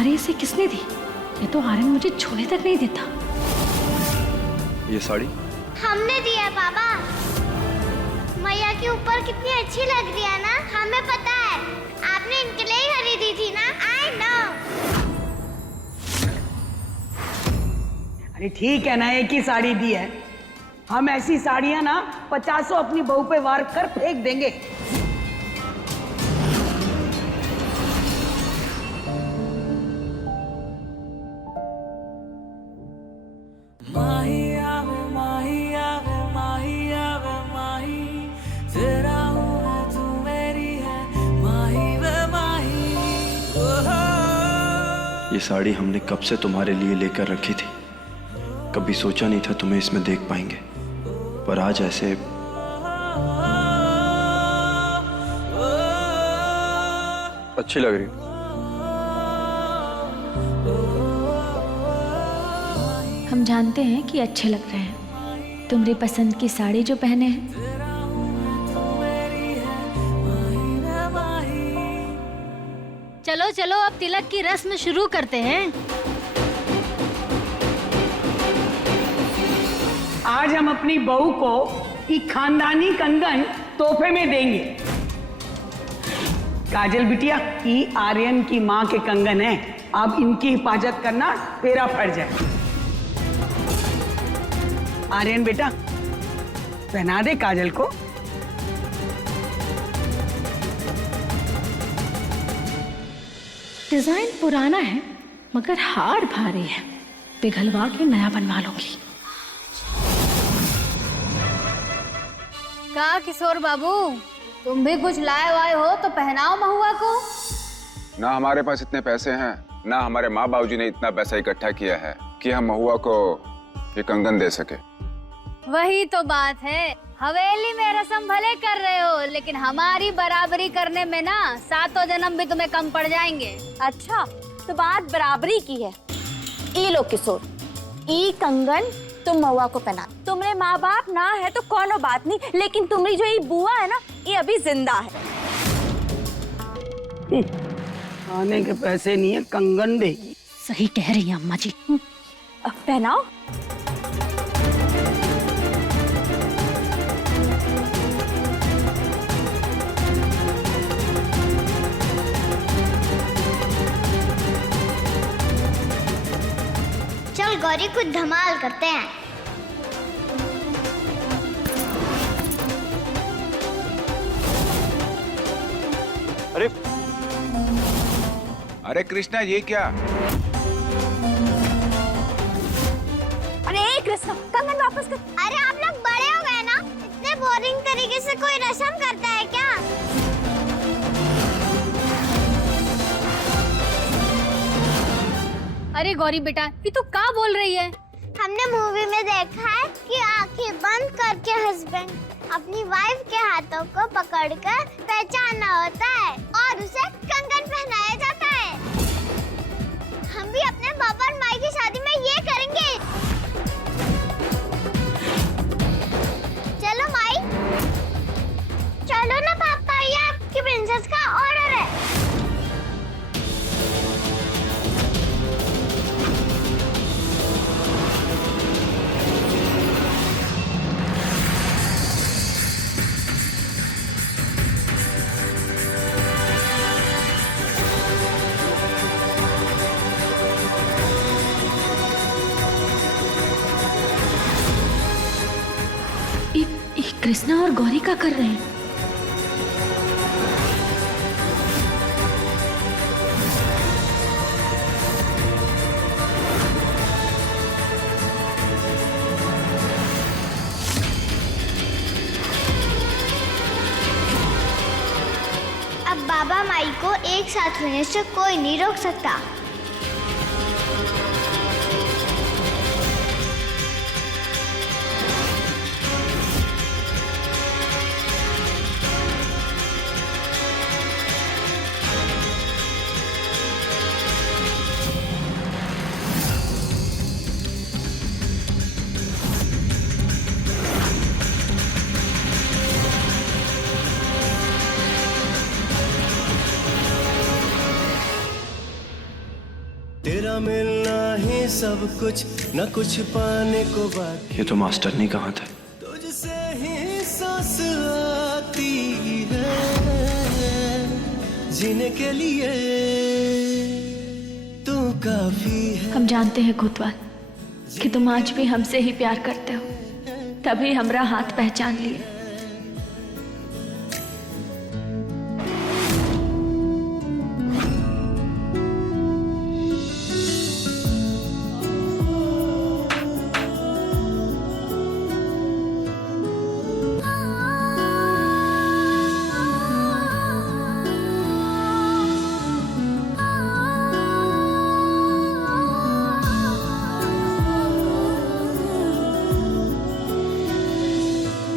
साड़ी इसे किसने दी? ये तो आर्यन मुझे छूने तक नहीं देता। ये साड़ी हमने दी है पापा। मैया के ऊपर कितनी अच्छी लग रही है ना, हमें पता है। आपने इनके लिए ही खरीदी थी ना। I know. अरे ठीक है ना, एक ही साड़ी दी है। हम ऐसी साड़ियां ना 50 अपनी बहू पे वार कर फेंक देंगे। ये साड़ी हमने कब से तुम्हारे लिए लेकर रखी थी। कभी सोचा नहीं था तुम्हें इसमें देख पाएंगे, पर आज ऐसे अच्छी लग रही हो। हम जानते हैं कि अच्छे लग रहे हैं। तुम्हारी पसंद की साड़ी जो पहने हैं। चलो चलो अब तिलक की रस्म शुरू करते हैं। आज हम अपनी बहू को एक खानदानी कंगन तोहफे में देंगे। काजल बिटिया, ये आर्यन की माँ के कंगन है। अब इनकी हिफाजत करना तेरा फर्ज है। आर्यन बेटा, पहना दे काजल को। डिजाइन पुराना है मगर हार भारी है। पिघलवा के नया बनवा लूंगी। का किशोर बाबू, तुम भी कुछ लाए वाए हो तो पहनाओ महुआ को। ना हमारे पास इतने पैसे हैं, ना हमारे माँ बाबूजी ने इतना पैसा इकट्ठा किया है कि हम महुआ को ये कंगन दे सके। वही तो बात है। हवेली में रस्म भले कर रहे हो, लेकिन हमारी बराबरी करने में ना 7 जन्म भी तुम्हें कम पड़ जाएंगे। अच्छा, तो बात बराबरी की है। ई लो किशोर, ई कंगन तुम महुआ को पहना। तुम्हारे माँ बाप ना है तो कोनो बात नहीं, लेकिन तुम्हारी जो ये बुआ है ना, ये अभी जिंदा है। खाने के पैसे नहीं है, कंगन देगी। सही कह रही हैं अम्मा जी। अब पहनाओ। चल गौरी, कुछ धमाल करते हैं। अरे अरे कृष्णा, ये क्या? अरे कृष्णा, कंगन वापस कर। अरे आप लोग बड़े हो गए ना, इतने बोरिंग तरीके से कोई रस्म करता है क्या? अरे गौरी बेटा, ये तो क्या बोल रही है? हमने मूवी में देखा है कि आंखें बंद करके हस्बैंड अपनी वाइफ के हाथों को पकड़कर पहचानना होता है और उसे कंगन पहनाया जाता है। हम भी अपने पापा और माई की शादी में ये करेंगे। चलो माई। चलो ना पापा, ये आपकी प्रिंसेस का ऑर्डर है। कृष्णा और गौरी का कर रहे हैं। अब बाबा माई को एक साथ होने से कोई नहीं रोक सकता। तेरा मिलना ही सब कुछ, न कुछ पाने को बाकी। ये तो मास्टर नहीं कहाँ थे। तुझसे ही सांस आती है जीने के लिए, तू काफी है। हम जानते हैं कोतवाल कि तुम आज भी हमसे ही प्यार करते हो, तभी हमरा हाथ पहचान लिए।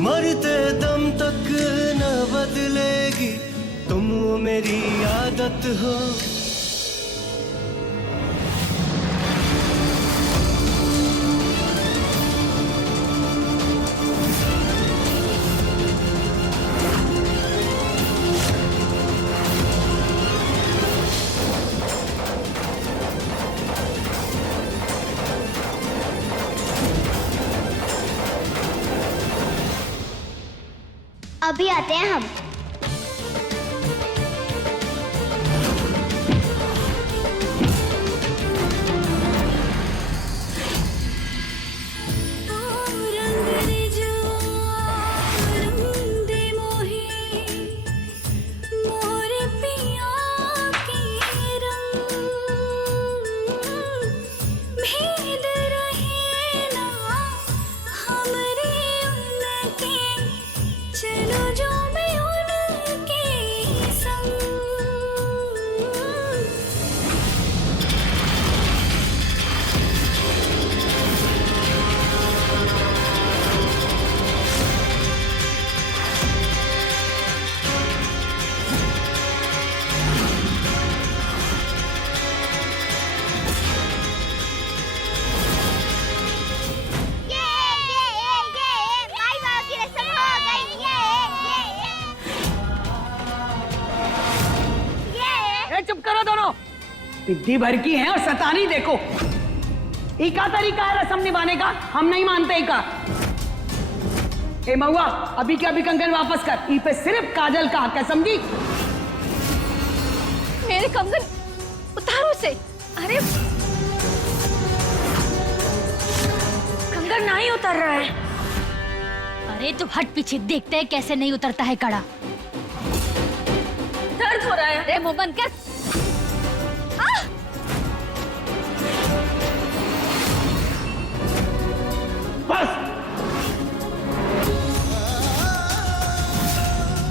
मरते दम तक न बदलेगी तुम, वो मेरी आदत हो। अभी आते हैं हम। पिद्दी भर की है और सतानी देखो। इका तरीका है रस्म निभाने का, हम नहीं मानते इका। ए महुआ, अभी के अभी कंगन वापस कर। ई पे सिर्फ काजल का हक है, समझी? मेरे कंगन उतारो से। अरे कंगन नहीं उतर रहा है। अरे तो हट पीछे, देखते हैं कैसे नहीं उतरता है कड़ा। दर्द हो रहा है। अरे मुंह बंद कर।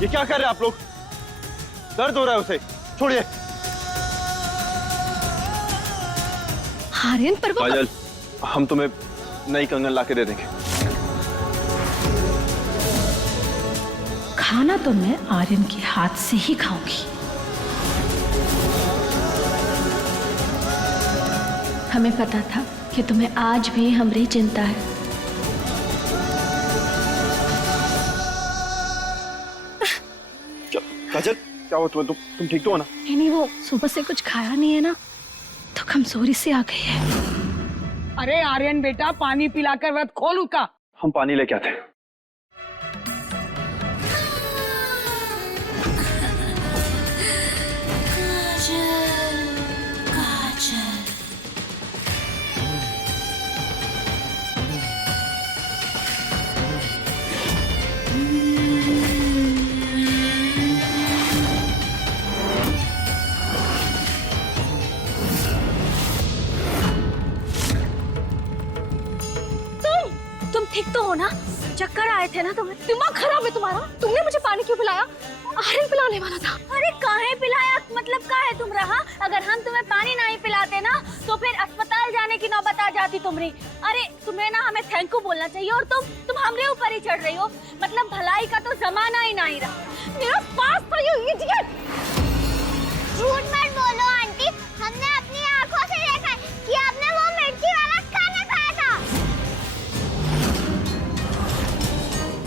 ये क्या कर रहे हैं आप लोग? दर्द हो रहा है उसे, छोड़िए। आर्यन पर वो काजल, हम तुम्हें नई कंगन लाके दे देंगे। खाना तो मैं आर्यन के हाथ से ही खाऊंगी। हमें पता था कि तुम्हें आज भी हमारी चिंता है। काजल, क्या हुआ तुम्हें? तुम ठीक तो हो ना? नहीं, वो सुबह से कुछ खाया नहीं है ना, तो कमजोरी से आ गई है। अरे आर्यन बेटा, पानी पिलाकर व्रत खोल उसका। हम पानी लेके आते हैं। तुम ठीक तो हो ना? चक्कर आए थे ना तुम्हें? दिमाग खराब है तुम्हारा? तुमने मुझे पानी क्यों पिलाया? आर्यन पिलाने वाला था। अरे काहे पिलाया? मतलब का है तुम रहा? अगर हम तुम्हें पानी नहीं पिलाते ना तो फिर अस्पताल जाने की नौबत आ जाती तुम्हारी। अरे तुम्हें ना हमें थैंक यू बोलना चाहिए और तुम हमरे ऊपर ही चढ़ रही हो। मतलब भलाई का तो जमाना ही नहीं रहा। मेरा पास था ये इडियट। झूठ मत बोलो आंटी, हमने अपनी आंखों से देखा कि आपने वो मिर्ची वाला खाना खाया था।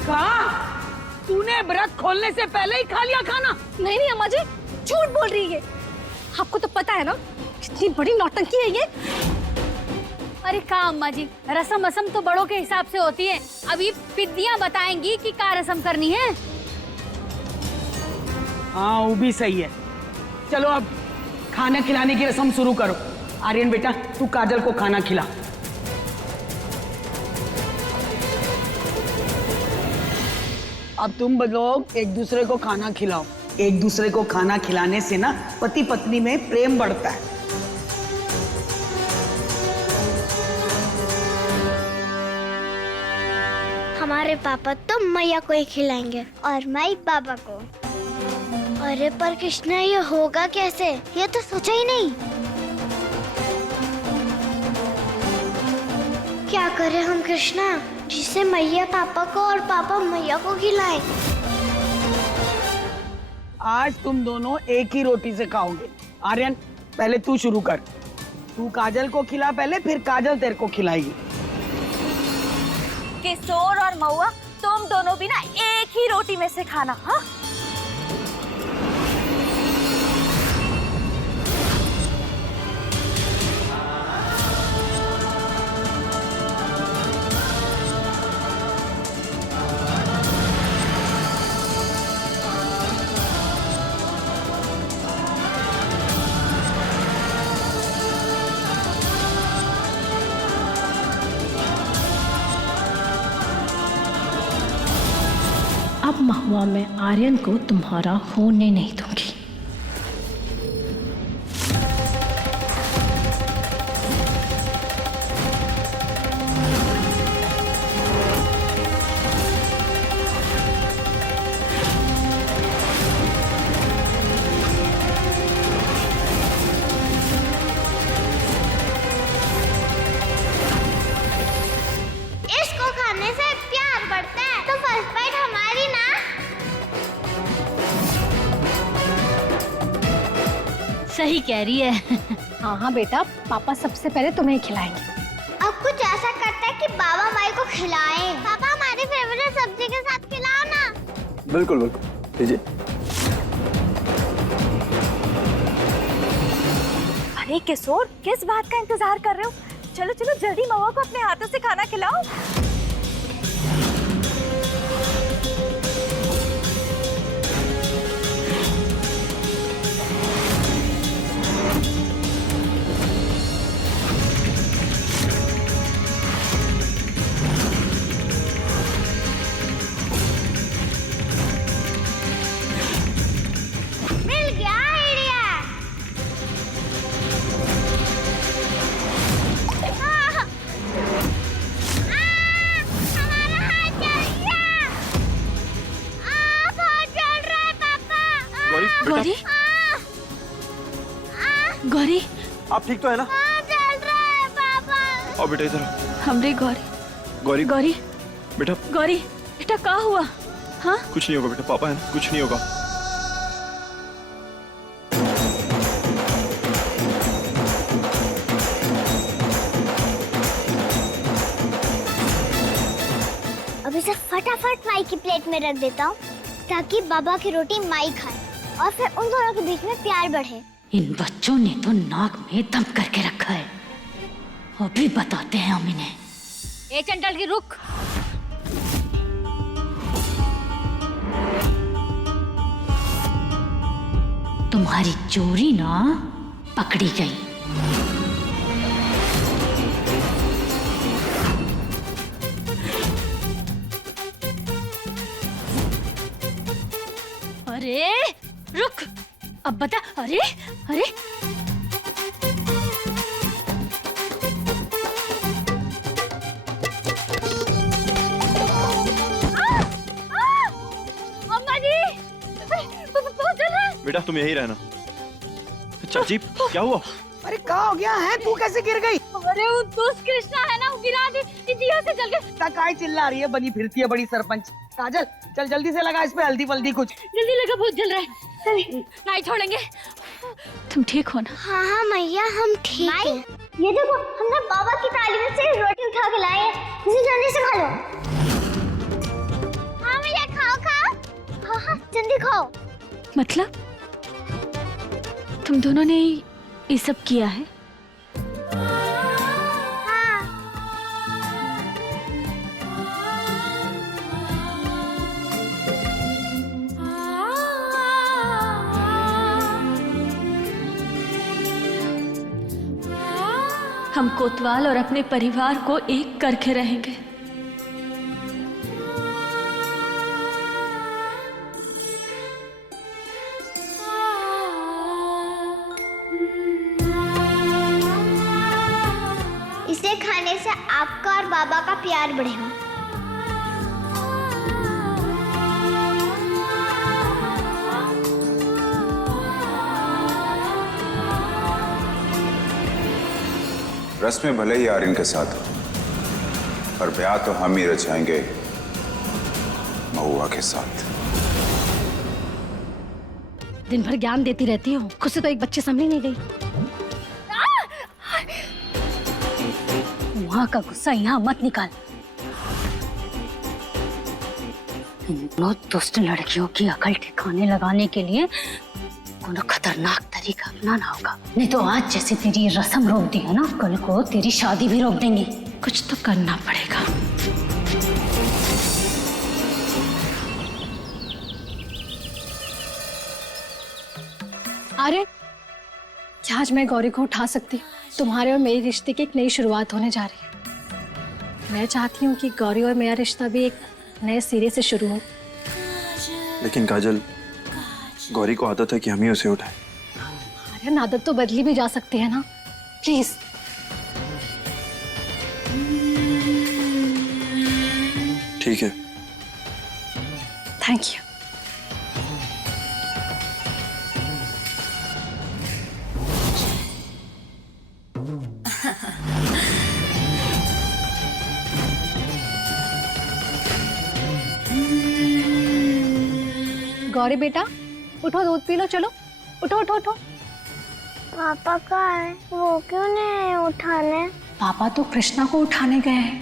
कहा? तूने व्रत खोलने से पहले ही खा लिया खाना? नहीं नहीं अम्मा जी, झूठ बोल रही है। आपको तो पता है ना कितनी बड़ी नौटंकी है ये। अरे का अम्मा जी, रसम तो बड़ों के हिसाब से होती है। अभी पिद्दियाँ बताएंगी कि क्या रसम करनी है। हाँ वो भी सही है। चलो अब खाना खिलाने की रस्म शुरू करो। आर्यन बेटा तू काजल को खाना खिला। अब तुम लोग एक दूसरे को खाना खिलाओ। एक दूसरे को खाना खिलाने से ना पति पत्नी में प्रेम बढ़ता है। हमारे पापा तो मैया को ही खिलाएंगे और माई बाबा को। अरे पर कृष्णा ये होगा कैसे? ये तो सोचा ही नहीं। क्या करें हम कृष्णा, जिसे मैया पापा को और पापा मैया को खिलाएं? आज तुम दोनों एक ही रोटी से खाओगे। आर्यन पहले तू शुरू कर। तू काजल को खिला पहले, फिर काजल तेरे को खिलाएगी। किशोर और महुआ तुम दोनों भी ना एक ही रोटी में से खाना। हाँ अब महुआ मैं आर्यन को तुम्हारा होने नहीं दूंगी। इसको खाने से प्यार बढ़ता है। तो फर्स्ट बाइट हमारी ना। सही कह रही है। हाँ हाँ बेटा, पापा सबसे पहले तुम्हें खिलाएंगे। अब कुछ ऐसा करता है कि बाबा माई को खिलाएं। पापा हमारी फेवरेट सब्जी के साथ खिलाओ ना। बिल्कुल बिल्कुल लीजिए। अरे किशोर, किस बात का इंतजार कर रहे हो? चलो चलो जल्दी महुआ को अपने हाथों से खाना खिलाओ। मिल गया आइडिया। हमारा हाथ जल गया। बहुत जल रहा है पापा। गौरी गौरी आप ठीक तो है ना? जल रहा है पापा। आओ बेटा इधर आओ। हमरे गौरी गौरी गौरी बेटा गौरी बेटा क्या हुआ? हाँ कुछ नहीं होगा बेटा, पापा है ना, कुछ नहीं होगा। अब इसे फटाफट माई की प्लेट में रख देता हूँ ताकि बाबा की रोटी माई खाए और फिर उन दोनों के बीच में प्यार बढ़े। इन बच्चों ने तो नाक में दम करके रखा है। अभी बताते हैं हम इन्हें। ए चंडल की रुक। तुम्हारी चोरी ना पकड़ी गई। अरे रुक, अब बता। अरे अरे अम्मा जी, बहुत जल रहा है। बेटा तुम यही रहना। चाची क्या हुआ? अरे क्या हो गया है? तू कैसे गिर गई? अरे वो दोस्त कृष्णा है ना, वो गिरा दी, दिया से जल गए। काय चिल्ला रही है, बनी फिरती है बड़ी सरपंच। काजल चल जल्दी से लगा इस पे हल्दी वल्दी कुछ। जल्दी लगा, बहुत जल रहा है। चल नहीं छोड़ेंगे। तुम ठीक हो ना? हाँ हाँ मैया हम ठीक हैं। ये देखो हमने बाबा की थाली में से रोटी उठा के लाई है, इसे जल्दी से खा लो। हाँ मैया खाओ खाओ। हाँ हाँ जल्दी खाओ। मतलब तुम दोनों ने ये सब किया है? हम कोतवाल और अपने परिवार को एक करके रहेंगे। इसे खाने से आपका और बाबा का प्यार बढ़ेगा। रस्में भले ही आर्यन के साथ हो, पर ब्याह तो हम ही रचाएंगे महुआ के साथ। दिन भर ज्ञान देती रहती हो, खुद से तो एक बच्चे समझ नहीं गई। वहां का गुस्सा यहाँ मत निकाल। इन दोनों दुष्ट लड़कियों की अकल ठिकाने लगाने के लिए कोनो खतरनाक तरीका अपनाना होगा, नहीं तो आज जैसे तेरी रस्म रोक दी है ना, कल को तेरी शादी भी रोक देंगे। कुछ तो करना पड़ेगा। अरे क्या आज मैं गौरी को उठा सकती हूँ? तुम्हारे और मेरे रिश्ते की एक नई शुरुआत होने जा रही है। मैं चाहती हूँ कि गौरी और मेरा रिश्ता भी एक नए सिरे से शुरू हो। लेकिन काजल, गौरी को आदत है कि हम ही उसे उठाएं। अरे आदत तो बदली भी जा सकती है ना, प्लीज। ठीक है। Thank you. गौरी बेटा उठो, दूध पी लो, चलो उठो उठो उठो। पापा कहाँ है? वो क्यों नहीं आए उठाने? पापा तो कृष्णा को उठाने गए हैं।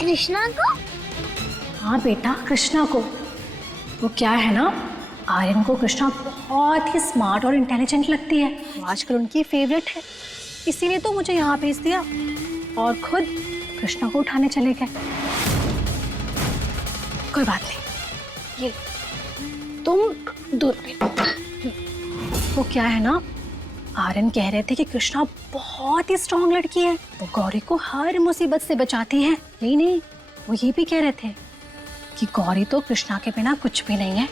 कृष्णा को? हाँ बेटा, कृष्णा को। वो क्या है ना, आर्यन को कृष्णा बहुत ही स्मार्ट और इंटेलिजेंट लगती है, वो आजकल उनकी फेवरेट है, इसीलिए तो मुझे यहाँ भेज दिया और खुद कृष्णा को उठाने चले गए। कोई बात नहीं, ये तुम दूध पी लो। वो क्या है ना, आर्यन कह रहे थे कि कृष्णा बहुत ही स्ट्रांग लड़की है, वो गौरी को हर मुसीबत से बचाती है। नहीं नहीं, वो ये भी कह रहे थे कि गौरी तो कृष्णा के बिना कुछ भी नहीं है।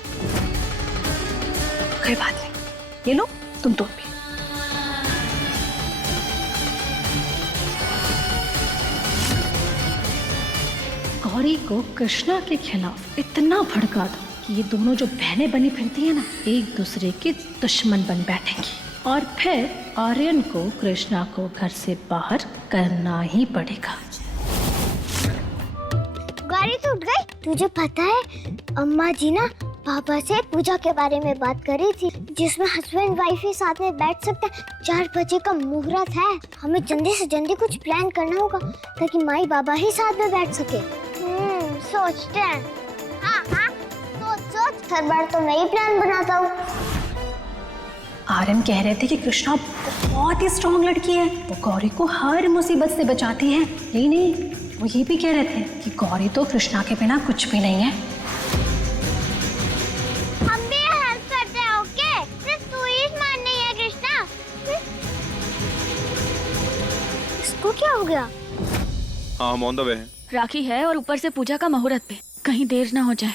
कोई बात नहीं, ये लो तुम दूध पी। गौरी को कृष्णा के खिलाफ इतना भड़का दो कि ये दोनों जो बहनें बनी फिरती है ना, एक दूसरे के दुश्मन बन बैठेंगी और फिर आर्यन को कृष्णा को घर से बाहर करना ही पड़ेगा। गौरी तो उठ गई? तुझे पता है अम्मा जी ना पापा से पूजा के बारे में बात कर रही थी, जिसमें हस्बैंड वाइफ ही साथ में बैठ सकते हैं। 4 बजे का मुहूर्त है, हमें जल्दी से जल्दी कुछ प्लान करना होगा ताकि माई बाबा ही साथ में बैठ सके। सोचते हैं। हाँ हाँ, सोच। हर बार तो मैं ही प्लान बनाता हूँ। आर्यन कह रहे थे कि कृष्णा बहुत ही स्ट्रांग लड़की है, वो गौरी को हर मुसीबत से बचाती है। नहीं नहीं, वो ये भी कह रहे थे कि गौरी तो कृष्णा के बिना कुछ भी नहीं है। हम भी हेल्प करते हैं, ओके? सिर्फ तू ही स्मार्ट नहीं है कृष्णा। इसको क्या हो गया? हाँ, हम ऑन द वे हैं। राखी है और ऊपर से पूजा का मुहूर्त पे, कहीं देर ना हो जाए।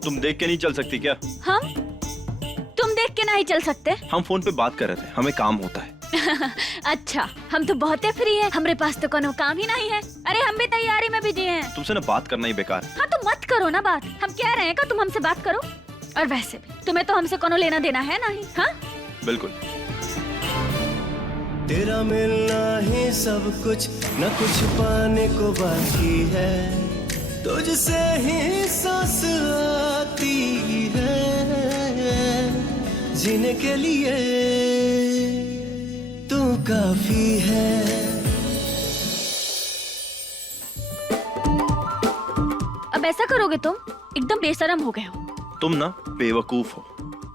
तुम देख के नहीं चल सकती क्या? हम? तुम देख के नहीं चल सकते? हम फोन पे बात कर रहे थे, हमें काम होता है। अच्छा, हम तो बहुत फ्री है, हमारे पास तो कोनो काम ही नहीं है। अरे हम भी तैयारी में बिजी हैं। तुमसे ना बात करना ही बेकार है। हाँ तो मत करो ना बात, हम कह रहे हैं कि तुम हमसे बात करो। और वैसे भी तुम्हें तो हमसे कोनो लेना देना है नहीं। हाँ बिल्कुल। तेरा मिलना ही सब कुछ, न कुछ पाने को बाकी है। तुझसे ही सांस आती है, जीने के लिए तू काफी है। अब ऐसा करोगे तुम? एकदम बेशरम हो गए हो। तुम ना बेवकूफ हो,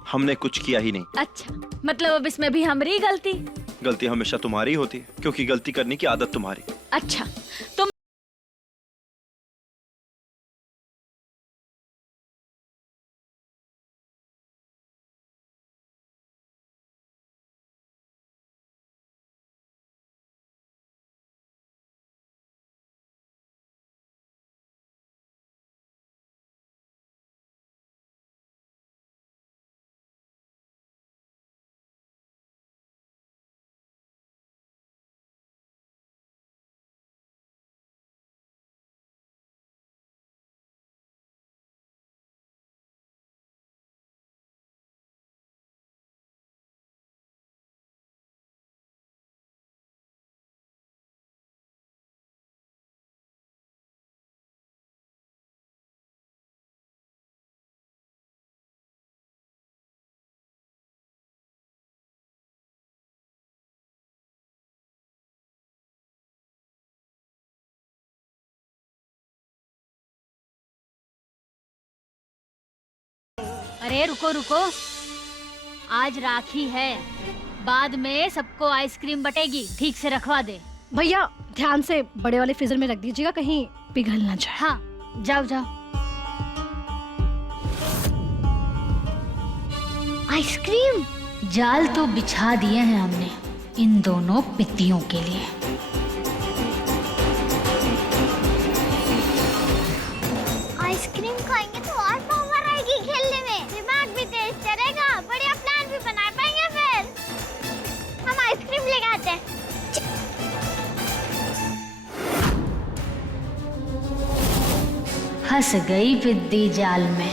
हमने कुछ किया ही नहीं। अच्छा, मतलब अब इसमें भी हमारी गलती? गलती हमेशा तुम्हारी होती है, क्योंकि गलती करने की आदत तुम्हारी। अच्छा, तुम अरे रुको रुको, आज राखी है, बाद में सबको आइसक्रीम बटेगी, ठीक से रखवा दे। भैया ध्यान से बड़े वाले फ्रीजर में रख दीजिएगा, कहीं पिघल ना जाए। हाँ जाओ जाओ। आइसक्रीम? जाल तो बिछा दिए हैं हमने इन दोनों पितियों के लिए। आइसक्रीम खाएंगे तो और पावर आएगी खेलने में, दिमाग भी तेज चलेगा, बढ़िया प्लान भी बना पाएंगे। फिर हम आइसक्रीम लेके आते हैं। फंस गई विद्दी जाल में।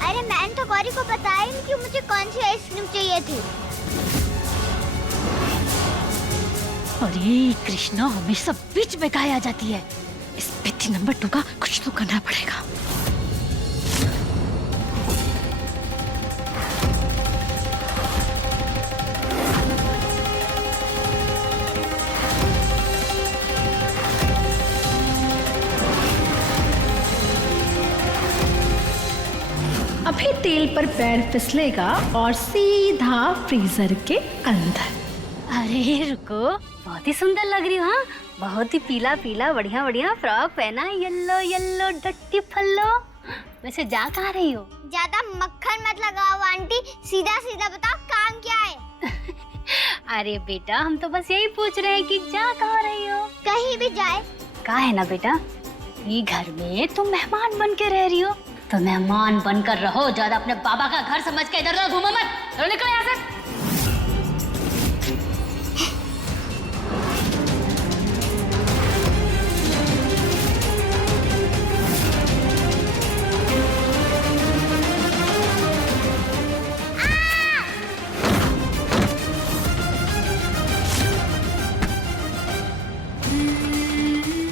अरे मैंने तो गौरी को बताया ही नहीं कि मुझे कौन सी आइसक्रीम चाहिए थी। अरे कृष्णा हमेशा बीच में गाया जाती है। इस पित्ती नंबर 2 का कुछ तो करना पड़ेगा। अभी तेल पर पैर फिसलेगा और सीधा फ्रीजर के अंदर। अरे रुको, बहुत ही सुंदर लग रही हो। हाँ, बहुत ही पीला पीला बढ़िया बढ़िया फ्रॉक पहना, येलो येलो डट्टी फल्लो। वैसे जा कहाँ रही हो? ज्यादा मक्खन मत लगाओ आंटी, सीधा सीधा बताओ काम क्या है। अरे बेटा हम तो बस यही पूछ रहे हैं कि जा कहाँ रही हो। कहीं भी जाए। कहा है ना बेटा, ये घर में तुम मेहमान बन के रह रही हो, तो मेहमान बनकर रहो, ज्यादा अपने बाबा का घर समझ के इधर उधर घूमो मत। चलो निकलो यहाँ से।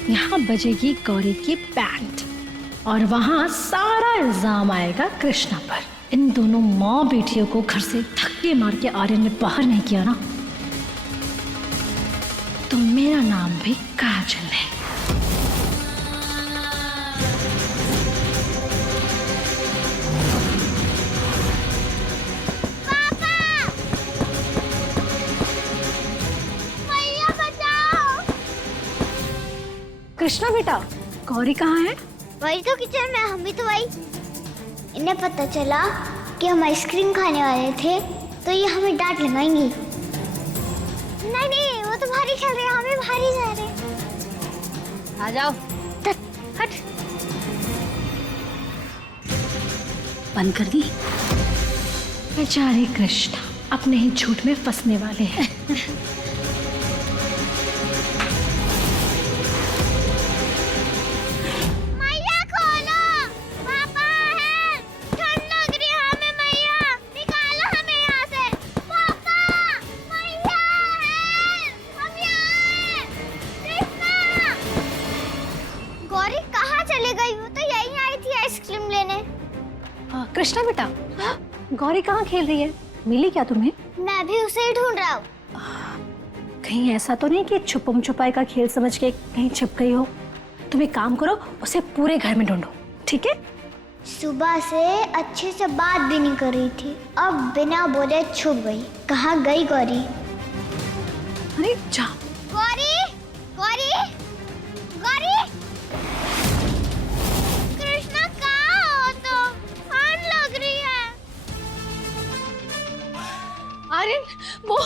यहाँ बजेगी गौरी की बैंड और वहाँ सारा इल्जाम आएगा कृष्णा पर। इन दोनों माँ बेटियों को घर से धक्के मार के आर्यन ने बाहर नहीं किया ना, तो मेरा नाम भी काजल है। कृष्णा बेटा, गौरी कहाँ है? वही तो किचन में, हम भी तो वही। इन्हें पता चला कि हम आइसक्रीम खाने वाले थे, तो ये हमें डांट लगाएंगी। नहीं नहीं, वो तो भारी खेल रहे हैं, हमें भारी जा रहे हैं। आ जाओ। हट। बंद कर दी। बेचारे कृष्णा अपने ही झूठ में फंसने वाले हैं। मैया खोलो, पापा है, ठंड लग रही है हमें मैया, निकालो हमें यहाँ से। पापा, मैया है, हम यहाँ हैं। कृष्णा, गौरी कहाँ चली गई? वो तो यहीं आई थी आइसक्रीम लेने। कृष्णा बेटा, गौरी कहाँ खेल रही है? मिली क्या तुम्हें? मैं भी उसे ही ढूंढ रहा हूँ। कहीं ऐसा तो नहीं कि छुपम छुपाई का खेल समझ के कहीं छिप गई हो? तुम एक काम करो, उसे पूरे घर में ढूंढो, ठीक है? सुबह से अच्छे से बात भी नहीं कर रही थी, अब बिना बोले छुप गई। कहाँ गई गौरी? अरे जा। गौरी, गौरी, गौरी! कृष्णा कहाँ हो तुम? ठंड लग रही है। आर्यन, वो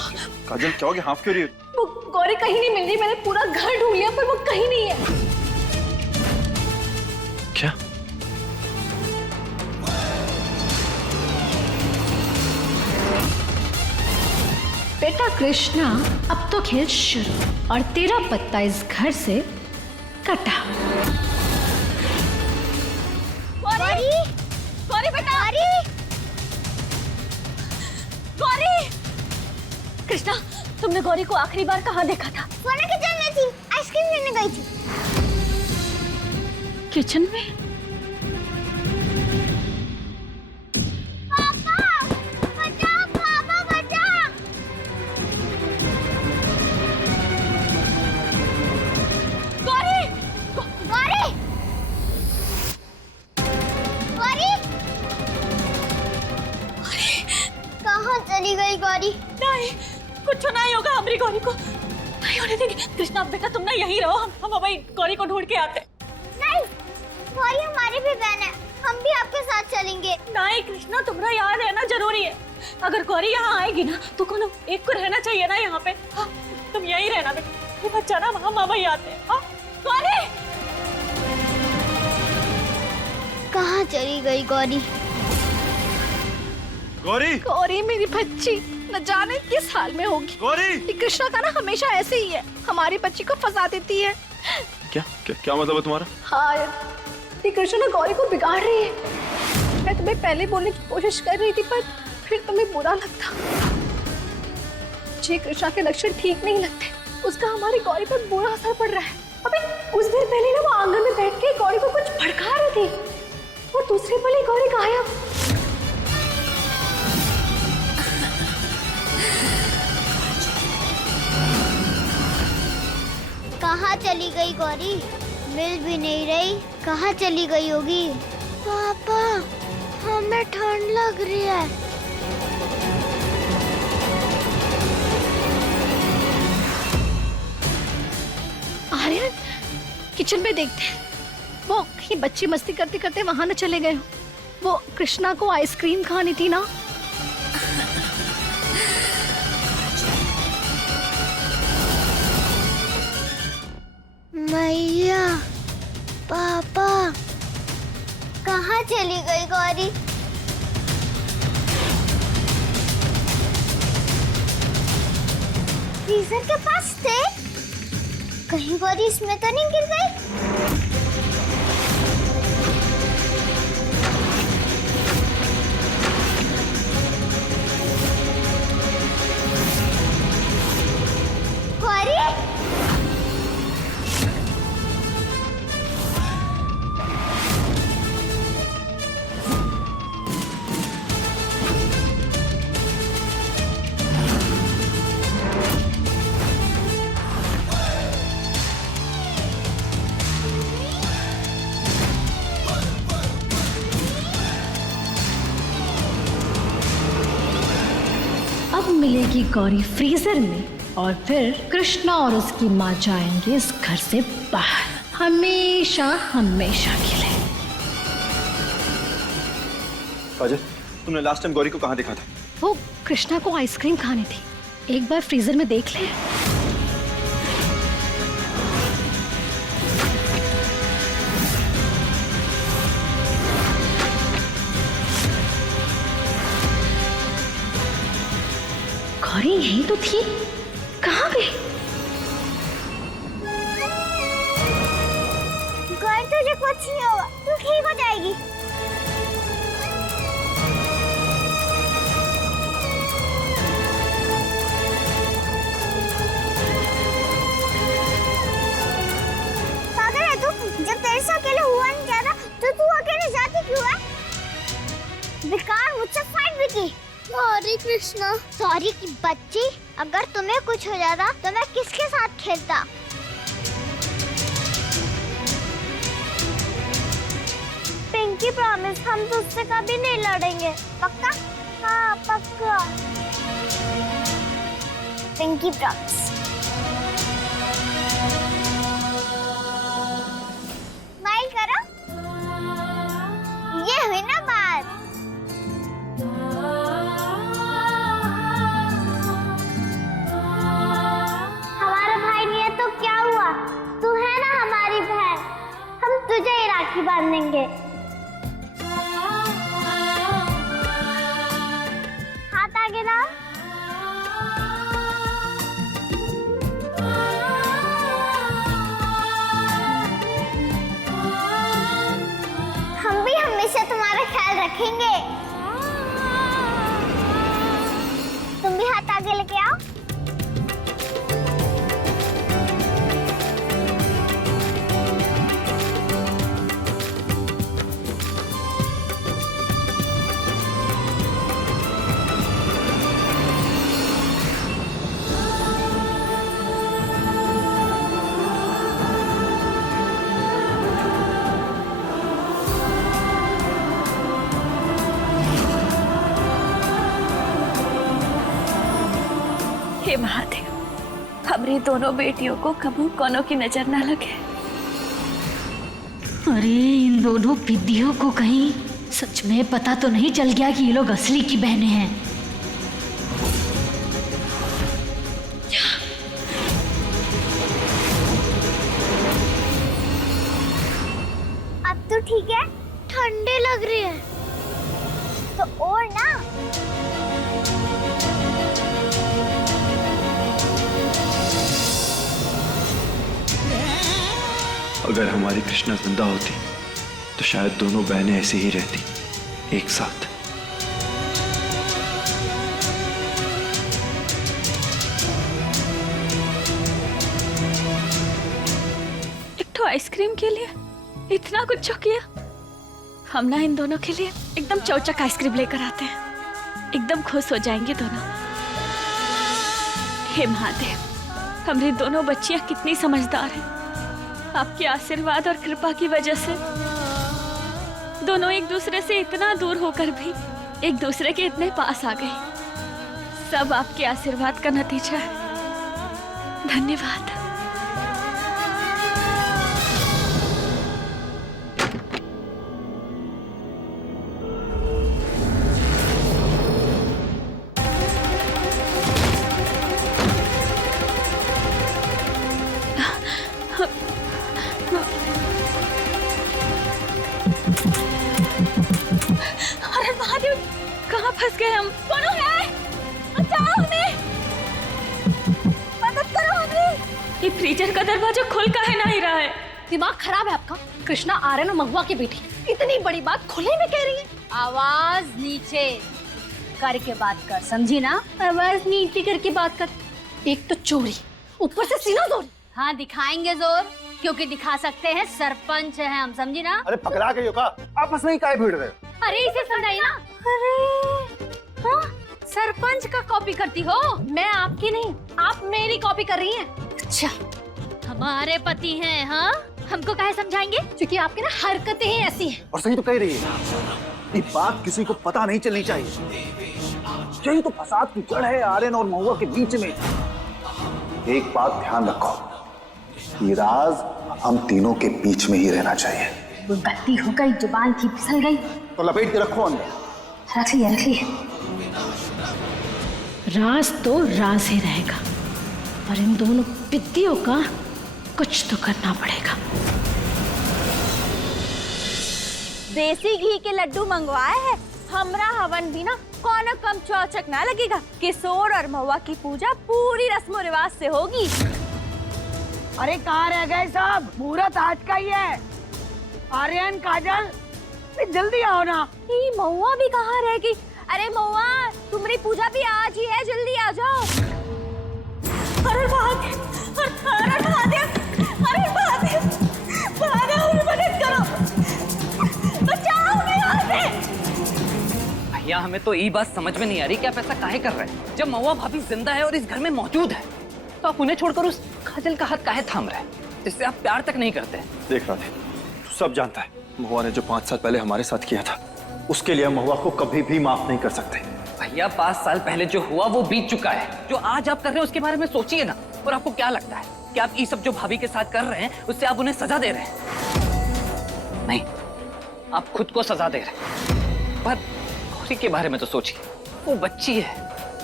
काजल क्या हो गया? हाफ क्यों रही है? वो गौरी कहीं नहीं मिल रही। मैंने पूरा घर ढूंढ लिया पर वो कहीं नहीं है। क्या? बेटा कृष्णा, अब तो खेल शुरू और तेरा पत्ता इस घर से कटा। गौरी, गौरी बेटा, गौरी! गौरी! कृष्णा, तुमने गौरी को आखिरी बार कहाँ देखा था? वो ना किचन में थी, आइसक्रीम लेने गई थी। किचन में? पापा, बचाओ, पापा बचाओ! गौरी! गौरी! गौरी! कहाँ चली गई गौरी? नहीं, कुछ नहीं होगा हमारी गौरी को, नहीं होने देंगे। कृष्णा बेटा, तुम ना यहीं रहो, हम भाई गौरी को ढूंढ के आते। नहीं, गौरी हमारी भी बहन है, हम भी आपके साथ चलेंगे। नहीं कृष्णा, तुम्हारा यहाँ रहना जरूरी है। अगर गौरी यहाँ आएगी ना तो कोनो एक को रहना चाहिए ना यहाँ पे। हाँ, तुम यहीं रहना बेटा, ये बच्चा ना वहाँ मामा ही आते हैं। हाँ, गौरी! कहाँ चली गई गौरी? गौरी! गौरी मेरी बच्ची न जाने किस हाल में होगी। गौरी! ये कृष्णा का ना हमेशा ऐसे ही है, हमारी बच्ची को फंसा देती है। क्या क्या क्या मतलब है तुम्हारा? हाँ, ये कृष्णा ना गौरी को बिगाड़ रही है। मैं तुम्हें पहले बोलने की कोशिश कर रही थी पर फिर तुम्हें बुरा लगता। मुझे कृष्णा के लक्षण ठीक नहीं लगते, उसका हमारी गौरी पर बुरा असर पड़ रहा है। अबे कुछ देर पहले ना वो आंगन में बैठ के गौरी को कुछ भड़का रही थी और दूसरे पल ही गौरी गायब। कहाँ चली गई गौरी? मिल भी नहीं रही, कहाँ चली गई होगी? पापा, हमें ठंड लग रही है। आर्यन, किचन में देखते हैं, वो कहीं बच्ची मस्ती करते करते वहां न चले गए हो। वो कृष्णा को आइसक्रीम खानी थी ना। मैया, पापा, कहाँ चली गई गौरी? फ्रीजर के पास थे, कहीं गौरी इसमें तो नहीं गिर गई? गौरी! अब मिलेगी गौरी फ्रीजर में और फिर कृष्णा और उसकी माँ जाएंगे इस घर से बाहर, हमेशा हमेशा के लिए। काजल, तुमने लास्ट टाइम गौरी को कहाँ देखा था? वो कृष्णा को आइसक्रीम खानी थी, एक बार फ्रीजर में देख ले। गौरी यही तो थी, कहाँ गई? गौरी तुझे कुछ नहीं होगा, तू ठीक हो जाएगी। पागल है तू? जब तेरे से अकेले हुआ नहीं जाता तो तू अकेले जाती क्यों है? बेकार मुझसे फाइट भी की। सॉरी कृष्णा। सॉरी की बच्ची, अगर तुम्हें कुछ हो जाता तो मैं किसके साथ खेलता? पिंकी प्रॉमिस, हम तुझसे कभी नहीं लड़ेंगे, पक्का? हाँ पक्का। Pinky promise. स्माइल करो। ये हुई ना बात। हमारा भाई नहीं है तो क्या हुआ? तू है ना हमारी बहन, हम तुझे ही राखी बांधेंगे। हाथ आगे लाओ। हम भी हमेशा तुम्हारा ख्याल रखेंगे। तुम भी हाथ आगे लेके आओ। हे महादेव, हमारी दोनों बेटियों को कभी कोनो की नजर ना लगे। अरे इन दोनों विद्याओं को कहीं सच में पता तो नहीं चल गया कि ये लोग असली की बहनें हैं? अब तो ठीक है? ठंडी लग रही है तो और ना। अगर हमारी कृष्णा जिंदा होती तो शायद दोनों बहनें ऐसी ही रहती, एक साथ। एक तो आइसक्रीम के लिए इतना कुछ किया। हम ना इन दोनों के लिए एकदम चौचक आइसक्रीम लेकर आते हैं, एकदम खुश हो जाएंगे दोनों। हे महादेव, हमारी दोनों बच्चियां कितनी समझदार हैं। आपके आशीर्वाद और कृपा की वजह से दोनों एक दूसरे से इतना दूर होकर भी एक दूसरे के इतने पास आ गए। सब आपके आशीर्वाद का नतीजा है। धन्यवाद। अरे महादेव, कहाँ फंस गए हम? कौन है? बचाओ हमें, मदद करो हमें। ये फ्रीजर का दरवाजा खुल काहे नहीं रहा है? दिमाग खराब है आपका? कृष्णा आर्यन और महुआ की बेटी इतनी बड़ी बात खुले में कह रही है। आवाज नीचे करके बात कर, समझी ना? आवाज नीचे करके बात कर। एक तो चोरी, ऊपर से सीना जोरी। हाँ दिखाएंगे जोर, क्योंकि दिखा सकते हैं, सरपंच है हम, समझी ना? अरे पकड़ा के का आपस में ही काहे भिड़ रहे हो? अरे इसे समझाइए ना। अरे हाँ, सरपंच का कॉपी करती हो? मैं आपकी नहीं, आप मेरी कॉपी कर रही हैं। अच्छा, हमारे पति हैं, हाँ? हमको काहे समझाएंगे? क्योंकि आपकी ना हरकतें ही ऐसी हैं। और सही तो कह रही है, ये बात किसी को पता नहीं चलनी चाहिए। यही तो फसाद की जड़ है आर्यन और महुआ के बीच में। एक बात ध्यान रखो, ये राज हम तीनों के बीच में ही रहना चाहिए। वो गलती हो गई, जुबान थी फिसल गई। तो लपेट के रखो अंदर। रख लिया, रख लिया। राज तो राज ही रहेगा, और इन दोनों पिद्दियों का कुछ तो करना पड़ेगा। देसी घी के लड्डू मंगवाए हैं, हमरा हवन भी ना कौन कम चौचक ना लगेगा। किशोर और महुआ की पूजा पूरी रस्मों रिवाज से होगी। अरे कहाँ रह गए सब? मुहूर्त आज का ही है। आर्यन, काजल, जल्दी आओ ना। ये महुआ भी कहाँ रह गई? अरे महुआ, तुम्हारी पूजा भी आज ही है, जल्दी आ जाओ। अरे महादेव, अरे महादेव, अरे महादेव, महादेव मदद करो, बचाओ हमें यहाँ से। भैया हमें तो ये बात समझ में नहीं आ रही कि आप ऐसा काहे कर रहे हैं। जब महुआ भाभी जिंदा है और इस घर में मौजूद है तो आप उन्हें छोड़कर उस काजल का हाथ काहे थाम रहे हैं जिससे आप प्यार तक नहीं करते। देख राधे, तू सब जानता है महुआ ने जो 5 साल पहले हमारे साथ किया था उसके लिए हम महुआ को कभी भी माफ नहीं कर सकते। भैया 5 साल पहले जो हुआ वो बीत चुका है। जो आज आप कर रहे हैं उसके बारे में सोचिए ना। और आपको क्या लगता है कि आप ये सब जो भाभी के साथ कर रहे हैं उससे आप उन्हें सजा दे रहे हैं? नहीं, आप खुद को सजा दे रहे हैं। पर गौरी के बारे में तो सोचिए, वो बच्ची है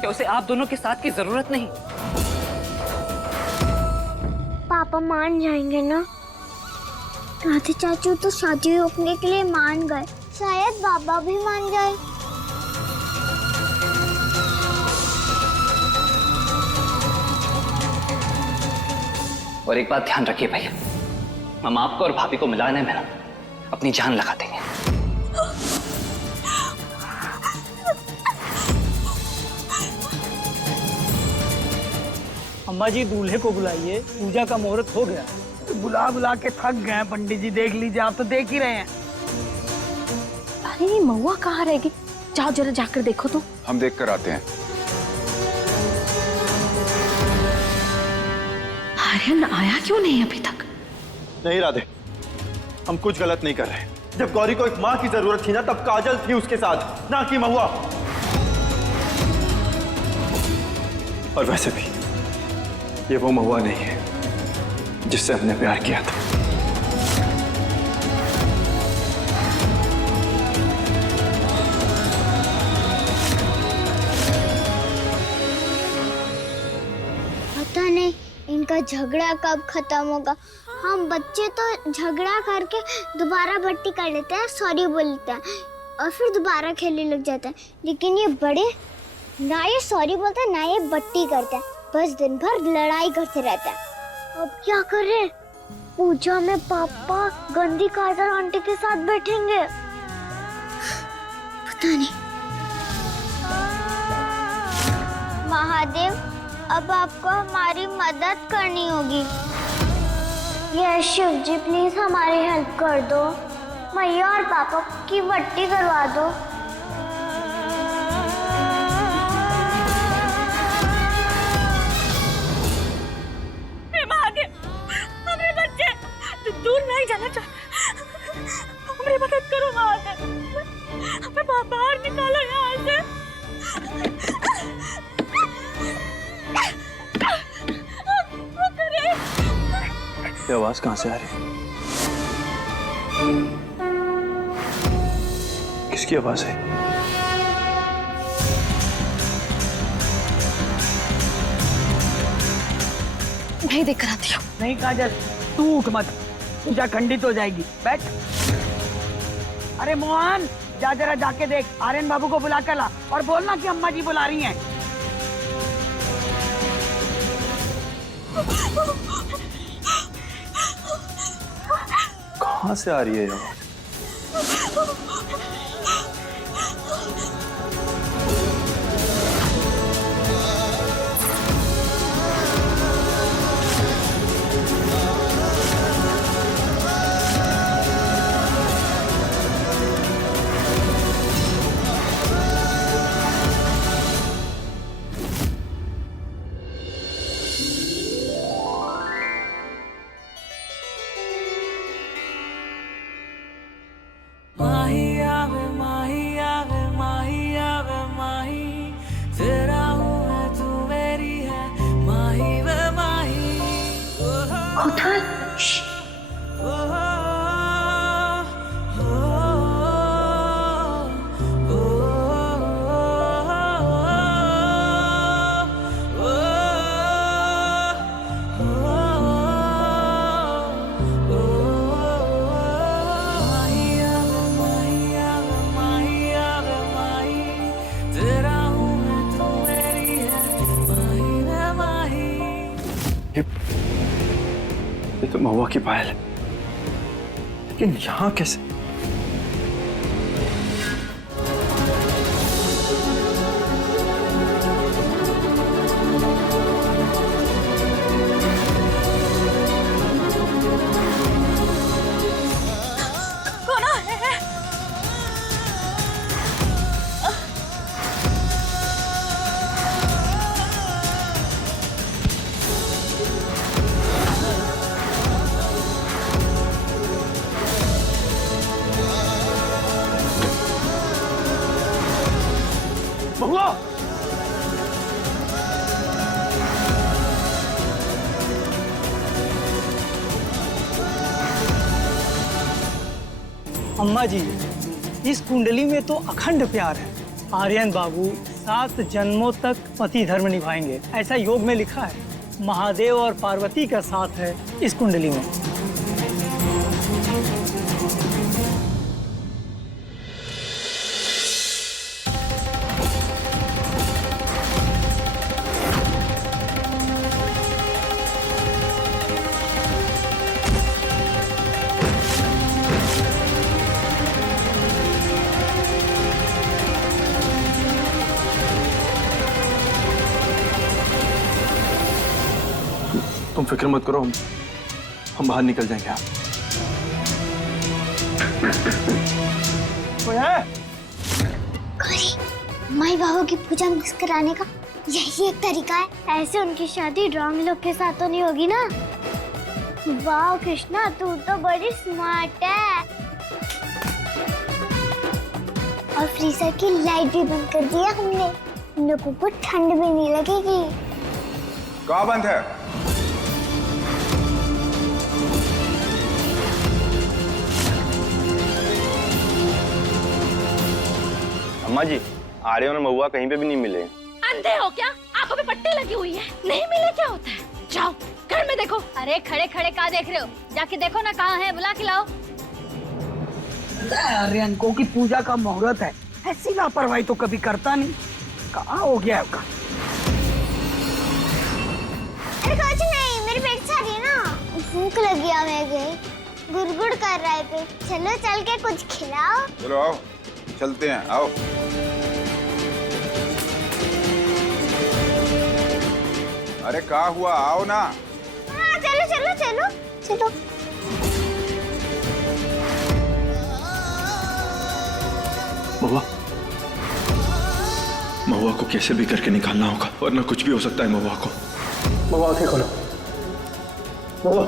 कि उसे आप दोनों के साथ की जरूरत नहीं। पापा मान जाएंगे ना? राधे चाचू तो शादी रोकने के लिए मान गए, शायद बाबा भी मान जाए। और एक बात ध्यान रखिए भैया, हम आपको और भाभी को मिलाने में ना अपनी जान लगा देंगे। अम्मा जी दूल्हे को बुलाइए, पूजा का मुहूर्त हो गया। बुला बुला के थक गए पंडित जी, देख लीजिए, आप तो देख ही रहे हैं। अरे ये महुआ कहाँ रहेगी? जाओ जरा जाकर देखो तो। हम देख कर आते हैं। आर्यन आया क्यों नहीं अभी तक? नहीं राधे, हम कुछ गलत नहीं कर रहे। जब गौरी को एक माँ की जरूरत थी ना, तब काजल थी उसके साथ, ना कि महुआ। और वैसे भी ये वो महुआ नहीं है जिससे हमने प्यार किया था। पता नहीं इनका झगड़ा कब खत्म होगा। हम बच्चे तो झगड़ा करके दोबारा बट्टी कर लेते हैं, सॉरी बोलते हैं और फिर दोबारा खेलने लग जाते हैं। लेकिन ये बड़े ना ये सॉरी बोलते हैं ना ये बट्टी करते हैं, बस दिन भर लड़ाई करते रहते हैं। अब क्या करें? पूजा में पापा गंदी काजल आंटी के साथ बैठेंगे, पता नहीं। महादेव, अब आपको हमारी मदद करनी होगी। यस शिव जी, प्लीज हमारी हेल्प कर दो। मैया और पापा की बट्टी करवा दो। दूर नहीं जाना चाहते, हमारी मदद करो महादेव, हमें बाहर निकालो यहाँ से। ये आवाज कहाँ से आ रही है? किसकी आवाज है? मैं देख कर आती हूँ। नहीं काजल, तू उठ मत, पूजा खंडित हो जाएगी। बैठ। अरे मोहन, जा जरा जाके देख, आर्यन बाबू को बुला कर ला और बोलना कि अम्मा जी बुला रही हैं। कहाँ से आ रही है ये आवाज? ये तो महुआ की पायल है, लेकिन यहाँ कैसे? महुआ! अम्मा जी, इस कुंडली में तो अखंड प्यार है। आर्यन बाबू 7 जन्मों तक पति धर्म निभाएंगे, ऐसा योग में लिखा है। महादेव और पार्वती का साथ है इस कुंडली में। तुम फिक्र मत करो, हम बाहर निकल जाएंगे। आप गौरी, माई बाबू की पूजा मिस कराने का यही एक तरीका है। ऐसे उनकी शादी रॉन्ग लोग के साथ तो नहीं होगी ना। वाह कृष्णा, तू तो बड़ी स्मार्ट है। और फ्रीजर की लाइट भी बंद कर दिया हमने, इन लोगों को ठंड भी नहीं लगेगी। कहाँ बंद है? अम्मा जी, आर्यन और महुआ कहीं पे भी नहीं मिले। अंधे हो क्या? आंखों में पट्टी लगी हुई है, नहीं मिले क्या होता है? जाओ घर में देखो। अरे खड़े खड़े कहाँ देख रहे हो? जाके देखो ना कहाँ है, बुला के लाओ। आर्यन को की पूजा का मुहूर्त है, ऐसी लापरवाही तो कभी करता नहीं। कहाँ हो गया आपका? अरे कुछ नहीं, मेरी पेट से आ रही है ना, भूख लगी है। मैं गुड़गुड़ कर रहे थे, चलो चल के कुछ खिलाओ। चलो आओ, चलते हैं, आओ। अरे क्या हुआ, आओ ना। हाँ चलो चलो चलो चलो। महुआ, महुआ को कैसे भी करके निकालना होगा, वरना कुछ भी हो सकता है महुआ को। महुआ आंखें खोलो। महुआ